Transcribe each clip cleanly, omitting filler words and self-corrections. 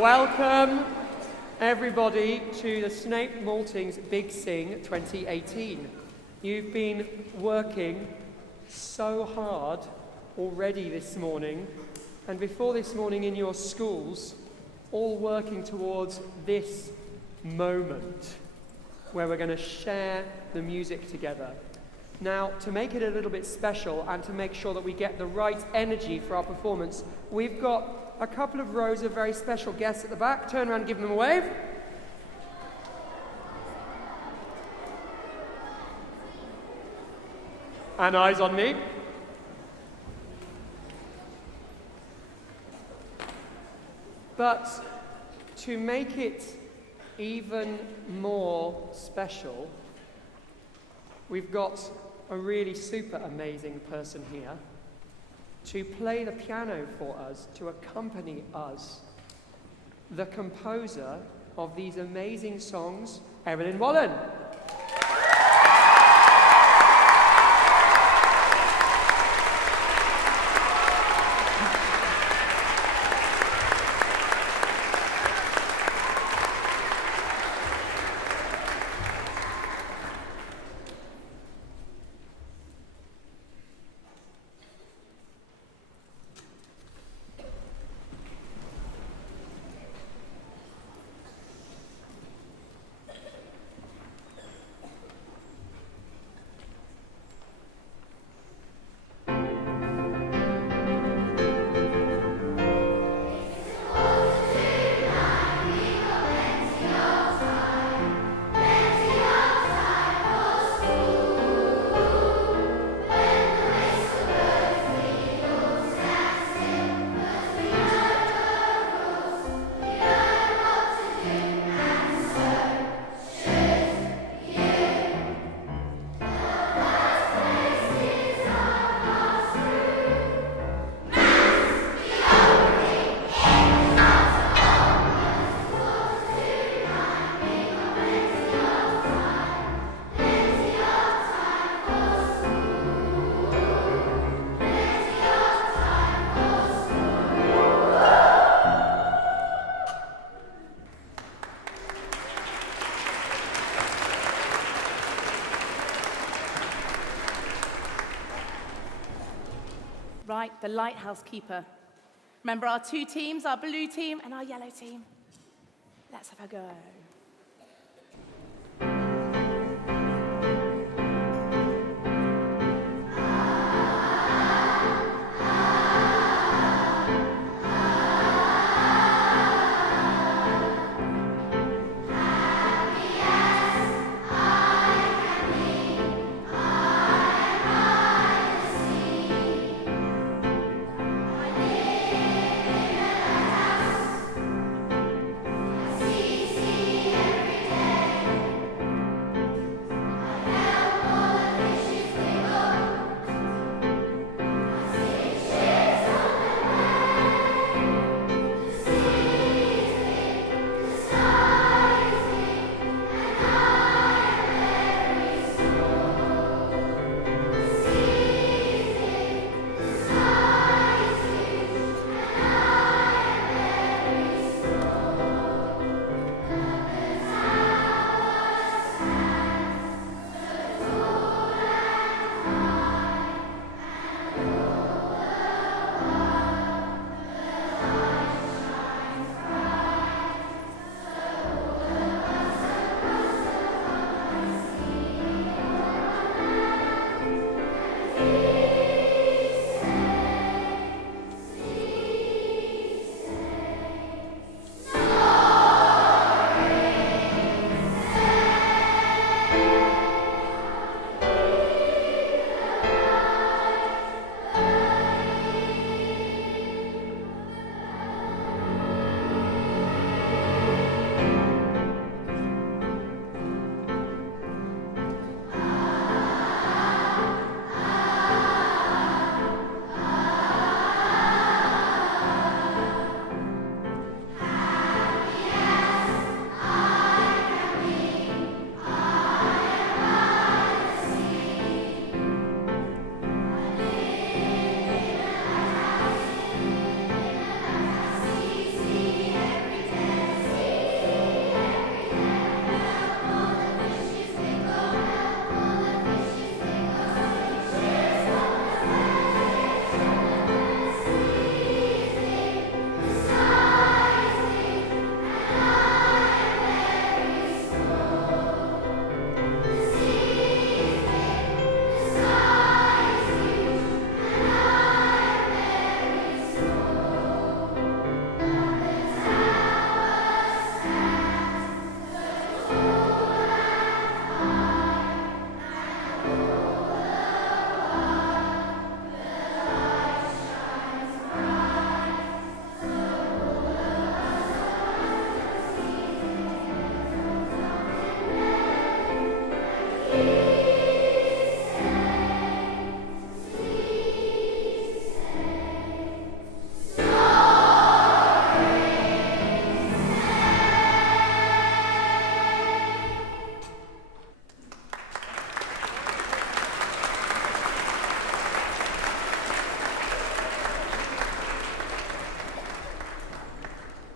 Welcome, everybody, to the Snape Maltings Big Sing 2018. You've been working so hard already this morning, and before this morning in your schools, all working towards this moment where we're going to share the music together. Now, to make it a little bit special and to make sure that we get the right energy for our performance, we've got a couple of rows of very special guests at the back. Turn around and give them a wave. And eyes on me. But to make it even more special, we've got a really super amazing person here to play the piano for us, to accompany us, the composer of these amazing songs, Errollyn Wallen. Right, the Lighthouse Keeper. Remember our two teams, our blue team and our yellow team? Let's have a go. See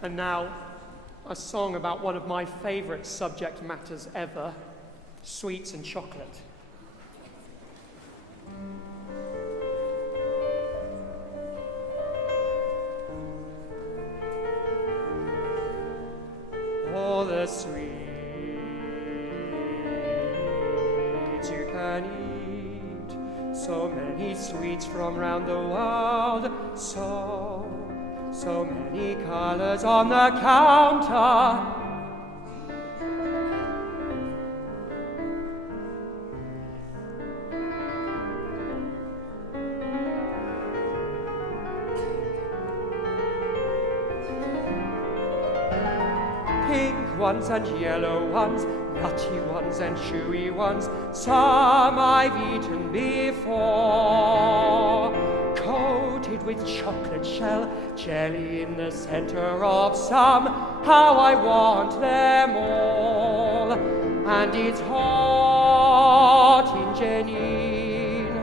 And now, a song about one of my favourite subject matters ever, sweets and chocolate. All the sweets you can eat, so many sweets from round the world, so many colours on the counter. Pink ones and yellow ones, nutty ones and chewy ones, some I've eaten before. Coated with chocolate shell, jelly in the centre of some, how I want them all. And it's hot in Janine,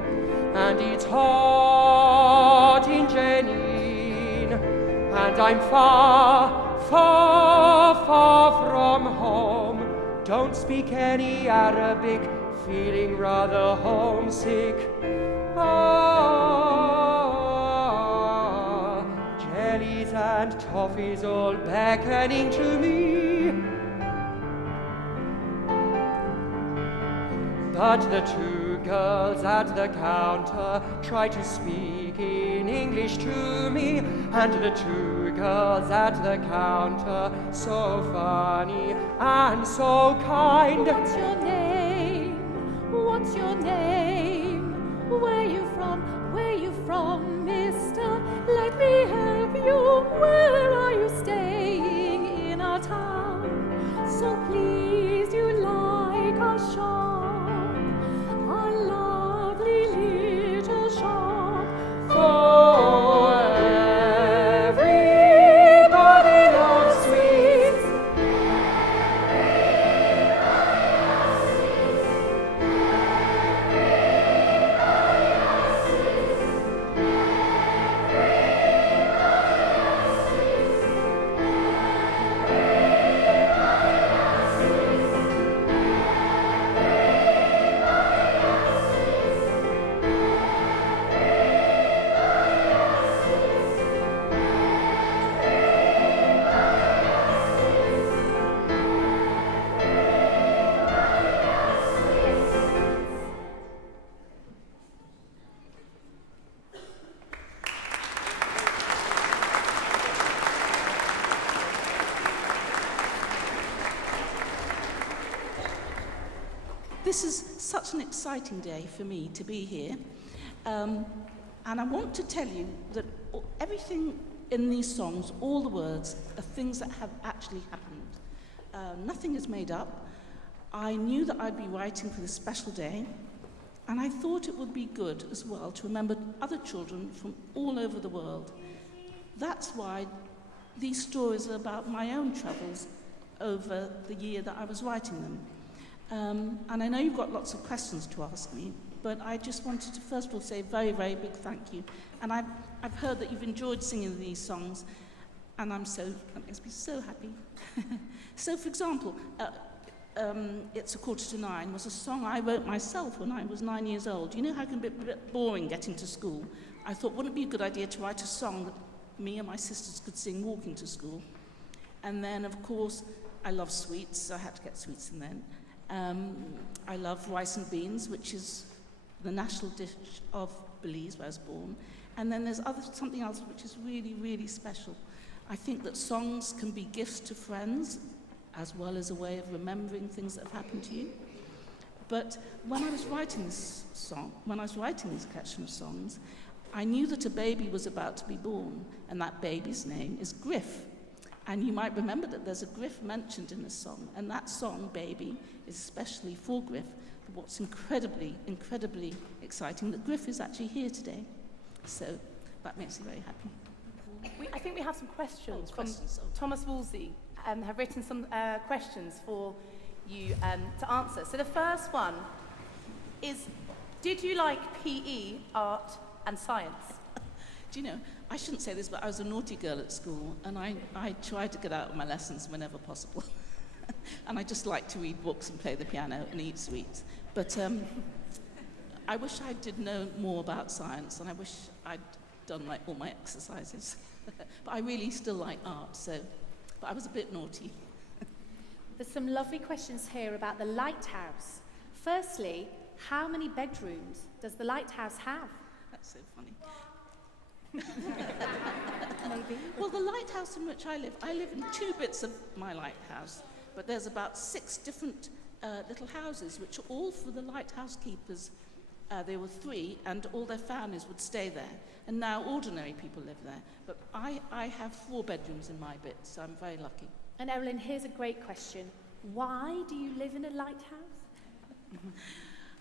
and it's hot in Janine, and I'm far, far, far from home. Don't speak any Arabic, feeling rather homesick. Jellies and toffees all beckoning to me. But the two girls at the counter try to speak in English to me, and the two girls at the counter, so funny and so kind. What's your name? What's your name? Where you from? Where you from, mister? Let me help you. Where are you staying in our town? So please you like our shop, our lovely little shop. For everybody loves sweets. This is such an exciting day for me to be here. And I want to tell you that everything in these songs, all the words, are things that have actually happened. Nothing is made up. I knew that I'd be writing for this special day, and I thought it would be good as well to remember other children from all over the world. That's why these stories are about my own travels over the year that I was writing them. And I know you've got lots of questions to ask me, but I just wanted to first of all say a very, very big thank you. And I've heard that you've enjoyed singing these songs, and that makes me so happy. So, for example, It's 9:15 was a song I wrote myself when I was 9 years old. You know how it can be a bit boring getting to school? I thought, wouldn't it be a good idea to write a song that me and my sisters could sing walking to school? And then, of course, I love sweets, so I had to get sweets in then. I love rice and beans, which is the national dish of Belize, where I was born. And then there's something else which is really, really special. I think that songs can be gifts to friends, as well as a way of remembering things that have happened to you. But when I was writing this collection of songs, I knew that a baby was about to be born, and that baby's name is Griff. And you might remember that there's a Griff mentioned in this song, and that song, Baby, is especially for Griff. But what's incredibly, incredibly exciting, that Griff is actually here today. So that makes me very happy. I think we have some questions from questions. Thomas Woolsey, have written some questions for you to answer. So the first one is, did you like PE, art and science? Do you know, I shouldn't say this, but I was a naughty girl at school, and I tried to get out of my lessons whenever possible. And I just like to read books and play the piano and eat sweets. But I wish I did know more about science, and I wish I'd done like all my exercises. But I really still like art, but I was a bit naughty. There's some lovely questions here about the lighthouse. Firstly, how many bedrooms does the lighthouse have? That's so funny. Maybe. Well, the lighthouse in which I live in 2 bits of my lighthouse, but there's about 6 different little houses, which are all for the lighthouse keepers. There were 3, and all their families would stay there. And now ordinary people live there. But I have 4 bedrooms in my bit, so I'm very lucky. And Errollyn, here's a great question. Why do you live in a lighthouse?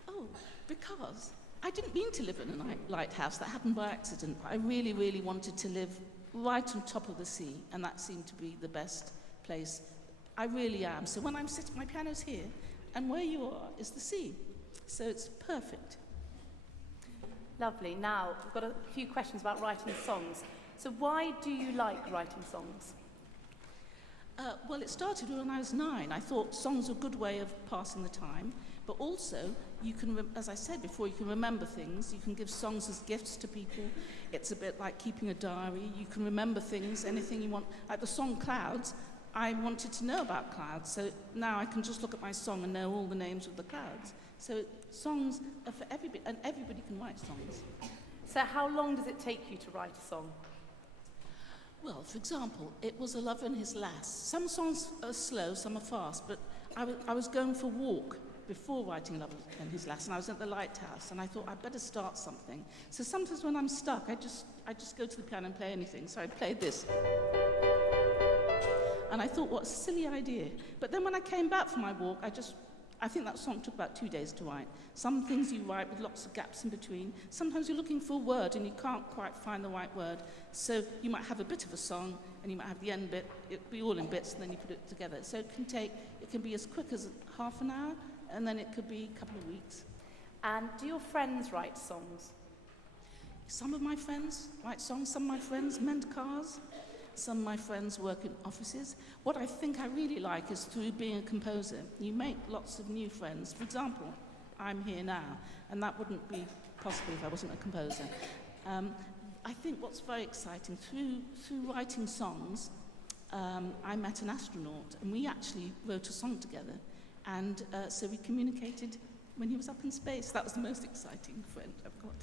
Oh, because I didn't mean to live in a lighthouse. That happened by accident. I really, really wanted to live right on top of the sea, and that seemed to be the best place. I really am. So when I'm sitting, my piano's here, and where you are is the sea. So it's perfect. Lovely. Now, we've got a few questions about writing songs. So why do you like writing songs? Well, it started when I was 9. I thought songs were a good way of passing the time, but also you can, as I said before, you can remember things. You can give songs as gifts to people. It's a bit like keeping a diary. You can remember things, anything you want. Like the song Clouds, I wanted to know about clouds, so now I can just look at my song and know all the names of the clouds. So songs are for everybody, and everybody can write songs. So how long does it take you to write a song? Well, for example, it was A Lover and His Lass. Some songs are slow, some are fast, but I was going for a walk before writing Lover and His Lass, and I was at the Lighthouse, and I thought I'd better start something. So sometimes when I'm stuck, I just go to the piano and play anything. So I played this. And I thought, what a silly idea. But then when I came back from my walk, I think that song took about 2 days to write. Some things you write with lots of gaps in between. Sometimes you're looking for a word and you can't quite find the right word. So you might have a bit of a song and you might have the end bit, it'll be all in bits, and then you put it together. So it can be as quick as half an hour, and then it could be a couple of weeks. And do your friends write songs? Some of my friends write songs, some of my friends mend cars. Some of my friends work in offices. What I think I really like is through being a composer, you make lots of new friends. For example, I'm here now, and that wouldn't be possible if I wasn't a composer. I think what's very exciting, through writing songs, I met an astronaut, and we actually wrote a song together. And so we communicated when he was up in space. That was the most exciting friend I've got.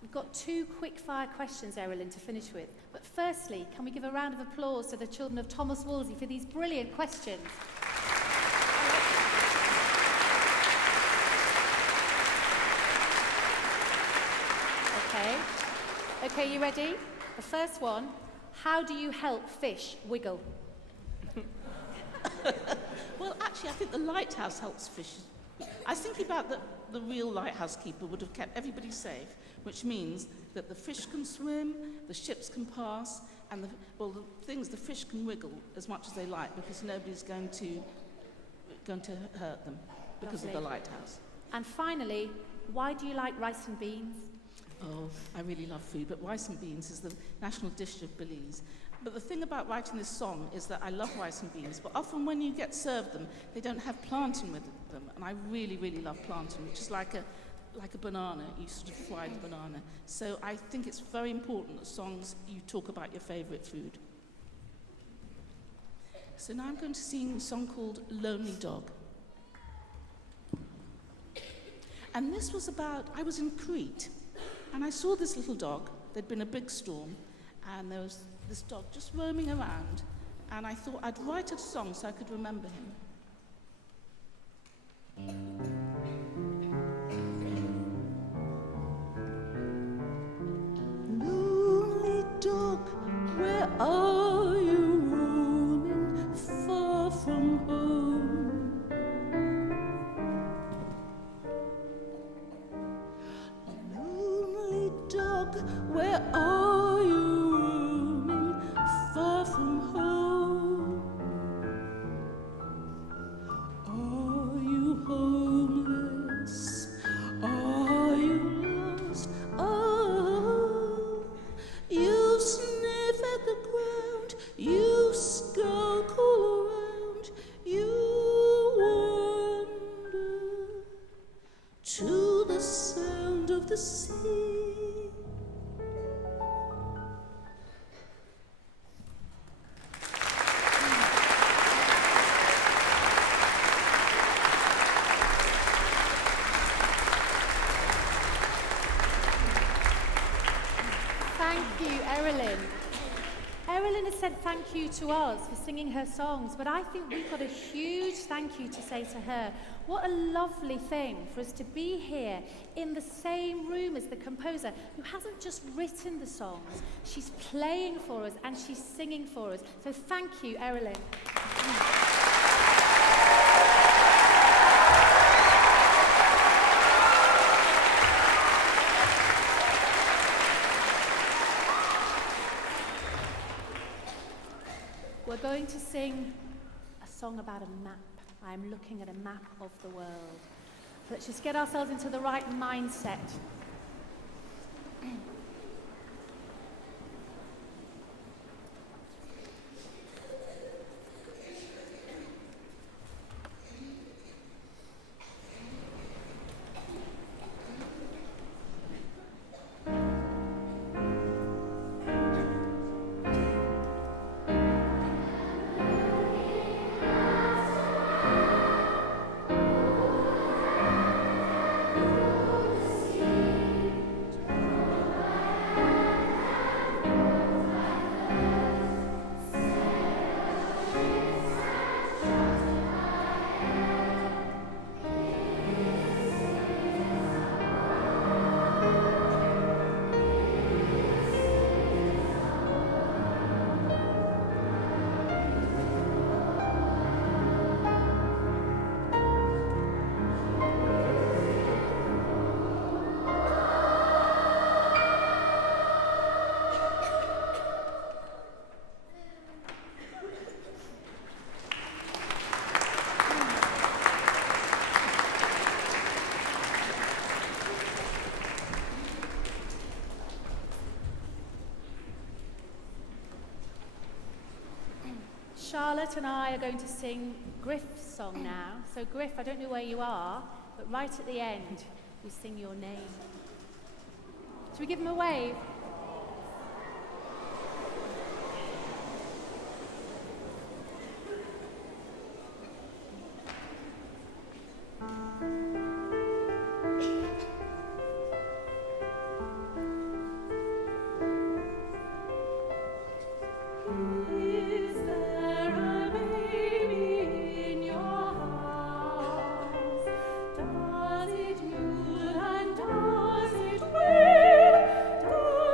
We've got 2 quick-fire questions, Errollyn, to finish with. But firstly, can we give a round of applause to the children of Thomas Wolsey for these brilliant questions? Okay, you ready? The first one, how do you help fish wiggle? Well, actually, I think the lighthouse helps fish. I was thinking about the real lighthouse keeper would have kept everybody safe, which means that the fish can swim, the ships can pass, and the fish can wiggle as much as they like, because nobody's going to hurt them because of the lighthouse. And finally, why do you like rice and beans? Oh, I really love food, but rice and beans is the national dish of Belize. But the thing about writing this song is that I love rice and beans, but often when you get served them, they don't have plantain with them, and I really, really love plantain, which is like a banana. You sort of fry the banana. So I think it's very important that songs, you talk about your favourite food. So now I'm going to sing a song called Lonely Dog. And this was about, I was in Crete, and I saw this little dog. There'd been a big storm, and there was this dog just roaming around, and I thought I'd write a song so I could remember him. Lonely dog, where are you roaming far from home? Lonely dog, where are you roaming far from home? Are you homeless? Are you lost? Oh, Thank you, Errollyn. Errollyn has said thank you to us for singing her songs, but I think we've got a huge thank you to say to her. What a lovely thing for us to be here in the same room as the composer, who hasn't just written the songs, she's playing for us and she's singing for us. So thank you, Errollyn. We're going to sing a song about a map. I'm looking at a map of the world. Let's just get ourselves into the right mindset. Charlotte and I are going to sing Griff's song now. So Griff, I don't know where you are, but right at the end, we sing your name. Should we give him a wave? Does it move and does it wail?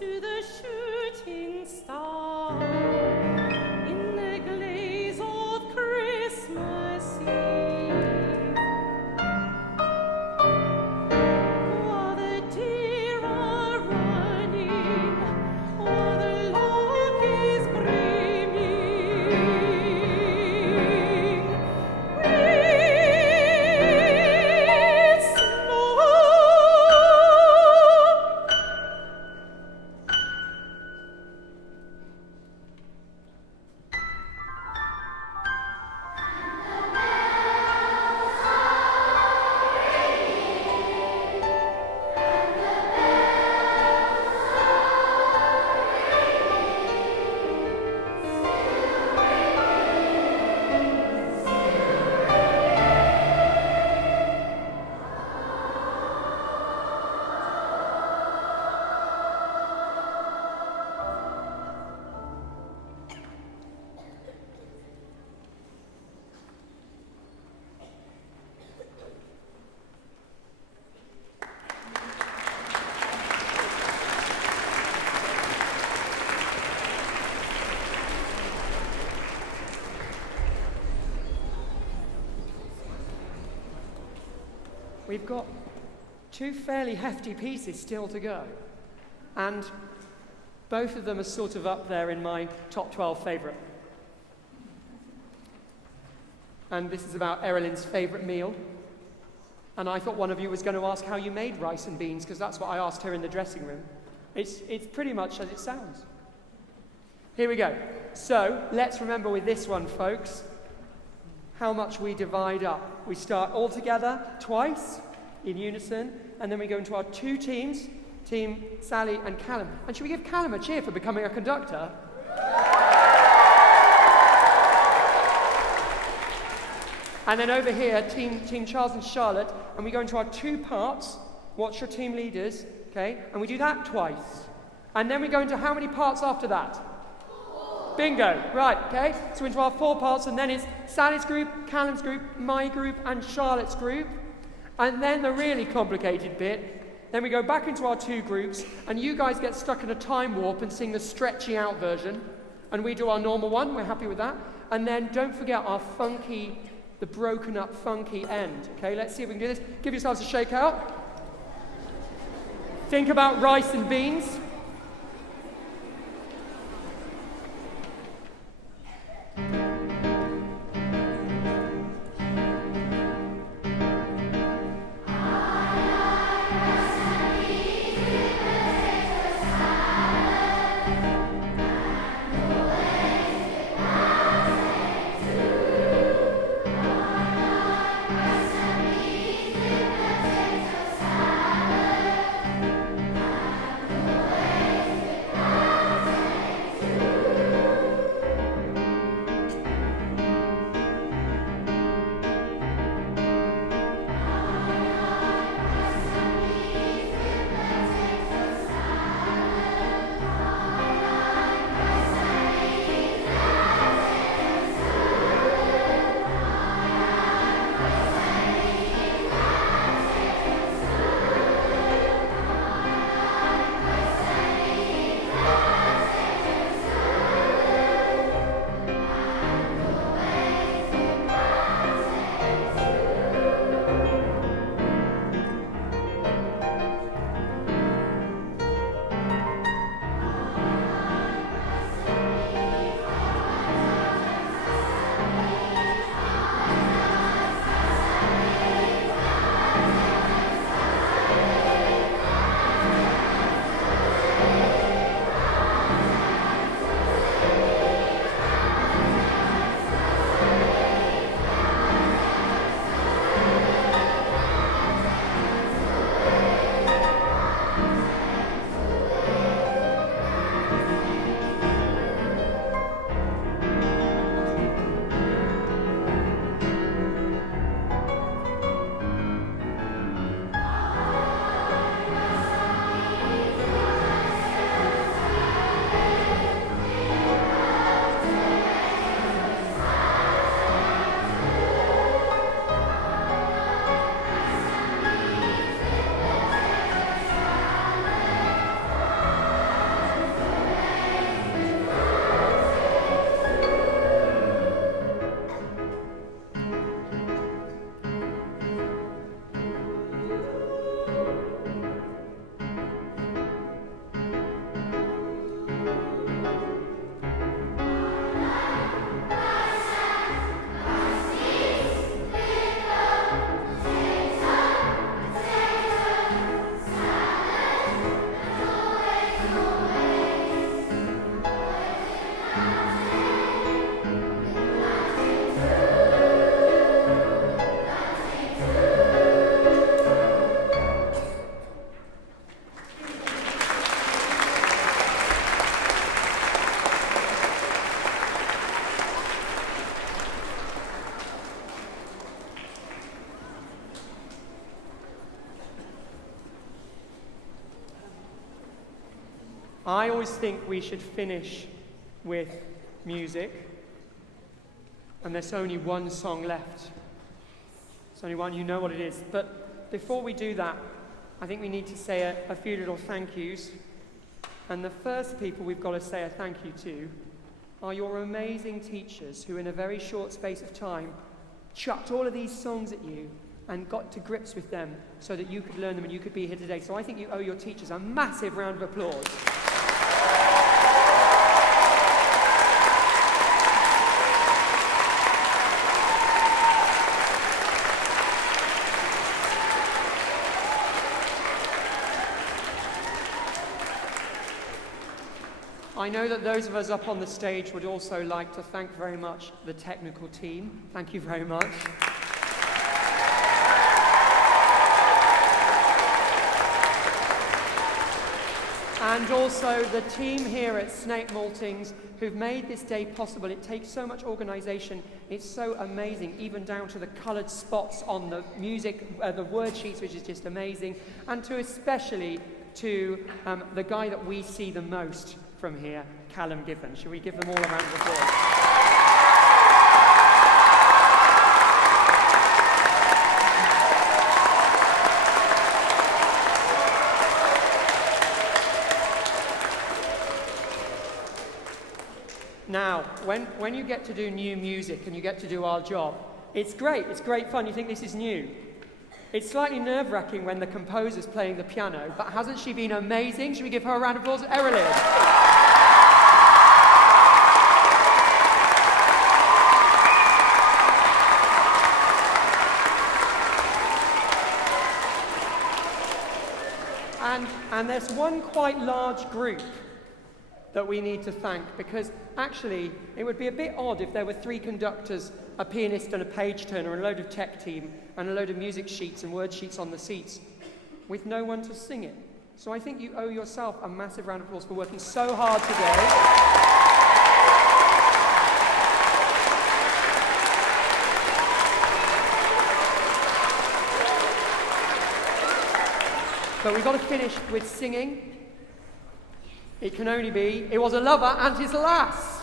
to the shooting star in the glaze of Christmas Eve. While the deer are running, while the lark is bringing, with snow. We've got two fairly hefty pieces still to go, and both of them are sort of up there in my top 12 favourite. And this is about Errollyn's favourite meal. And I thought one of you was going to ask how you made rice and beans, because that's what I asked her in the dressing room. It's pretty much as it sounds. Here we go. So let's remember with this one, folks, how much we divide up. We start all together twice in unison, and then we go into our two teams, Team Sally and Callum. And should we give Callum a cheer for becoming a conductor? And then over here, Team Charles and Charlotte, and we go into our two parts. Watch your team leaders, okay? And we do that twice. And then we go into how many parts after that? Bingo, right, okay? So into our 4 parts, and then it's Sally's group, Callum's group, my group, and Charlotte's group. And then the really complicated bit, then we go back into our 2 groups, and you guys get stuck in a time warp and sing the stretchy out version. And we do our normal one, we're happy with that. And then don't forget our funky, the broken up funky end. Okay, let's see if we can do this. Give yourselves a shake out. Think about rice and beans. I always think we should finish with music. And there's only one song left. There's only one, you know what it is. But before we do that, I think we need to say a few little thank yous. And the first people we've got to say a thank you to are your amazing teachers who in a very short space of time chucked all of these songs at you and got to grips with them so that you could learn them and you could be here today. So I think you owe your teachers a massive round of applause. I know that those of us up on the stage would also like to thank very much the technical team. Thank you very much. And also the team here at Snape Maltings who've made this day possible. It takes so much organisation. It's so amazing, even down to the coloured spots on the music, the word sheets, which is just amazing. And especially to the guy that we see the most from here, Callum Giffen. Shall we give them all a round of applause? Now, when you get to do new music and you get to do our job, it's great fun. You think this is new. It's slightly nerve-wracking when the composer's playing the piano, but hasn't she been amazing? Should we give her a round of applause? Errollyn. And there's one quite large group that we need to thank, because actually it would be a bit odd if there were 3 conductors, a pianist and a page turner, and a load of tech team, and a load of music sheets and word sheets on the seats, with no one to sing it. So I think you owe yourself a massive round of applause for working so hard today. But we've got to finish with singing. It can only be, it was a lover and his lass.